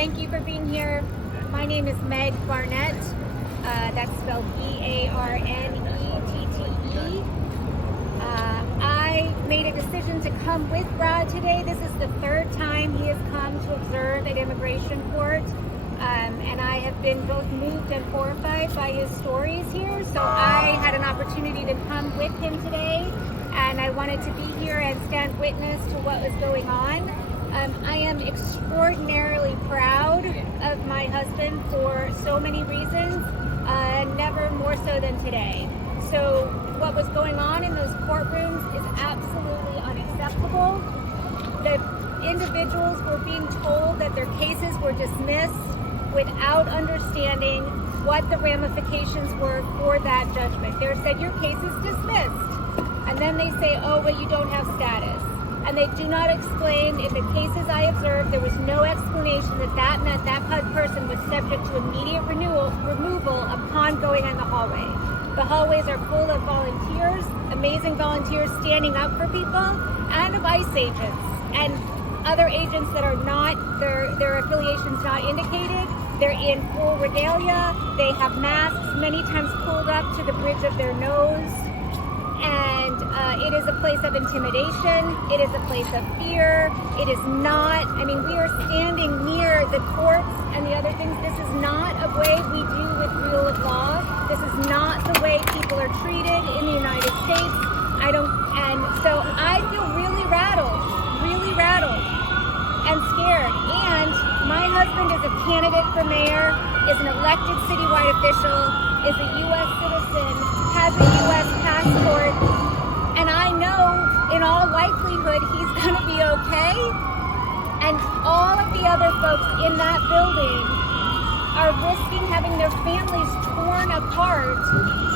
Thank you for being here. My name is Meg Barnette. That's spelled B-A-R-N-E-T-T-E. I made a decision to come with Brad today. This is the third time he has come to observe at immigration court. And I have been both moved and horrified by his stories here. So I had an opportunity to come with him today, and I wanted to be here and stand witness to what was going on. I am extraordinarily proud of my husband for so many reasons, never more so than today. So what was going on in those courtrooms is absolutely unacceptable. The individuals were being told that their cases were dismissed without understanding what the ramifications were for that judgment. They said, your case is dismissed. And then they say, oh, but you don't have status. And they do not explain. In the cases I observed, there was no explanation that meant that person was subject to immediate removal upon going in the hallway. The hallways are full of volunteers, amazing volunteers standing up for people, and of ICE agents and other agents that are not, their affiliations not indicated. They're in full regalia. They have masks, many times pulled up to the bridge of their nose. And it is a place of intimidation. It is a place of fear. It is not, we are standing near the courts and the other things. This is not a way we do with rule of law. This is not the way people are treated in the United States. And so I feel really rattled and scared. And my husband is a candidate for mayor, is an elected citywide official, is a U.S. citizen, has a U.S. passport, and I know in all likelihood he's going to be okay. And all of the other folks in that building are risking having their families torn apart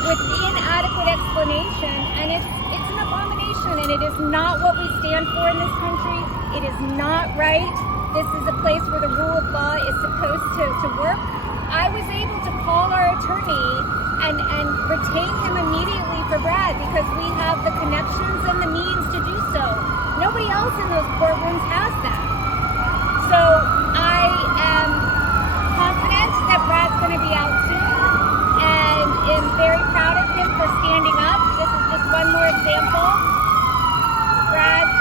with inadequate explanation, and it's an abomination, and it is not what we stand for in this country. It is not right. This is a place where the rule of law is supposed to work. I was able to call our attorney and retain him immediately for Brad because we have the connections and the means to do so. Nobody else in those courtrooms has that. So I am confident that Brad's going to be out soon, and am very proud of him for standing up. This is just one more example. Brad's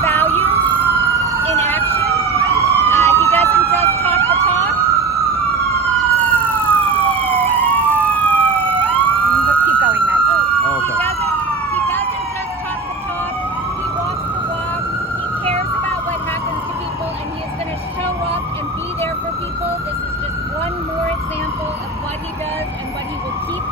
values in action. He doesn't just talk the talk. Keep going, Meg. Okay. He doesn't just talk the talk. He walks the walk. He cares about what happens to people, and he is going to show up and be there for people. This is just one more example of what he does and what he will keep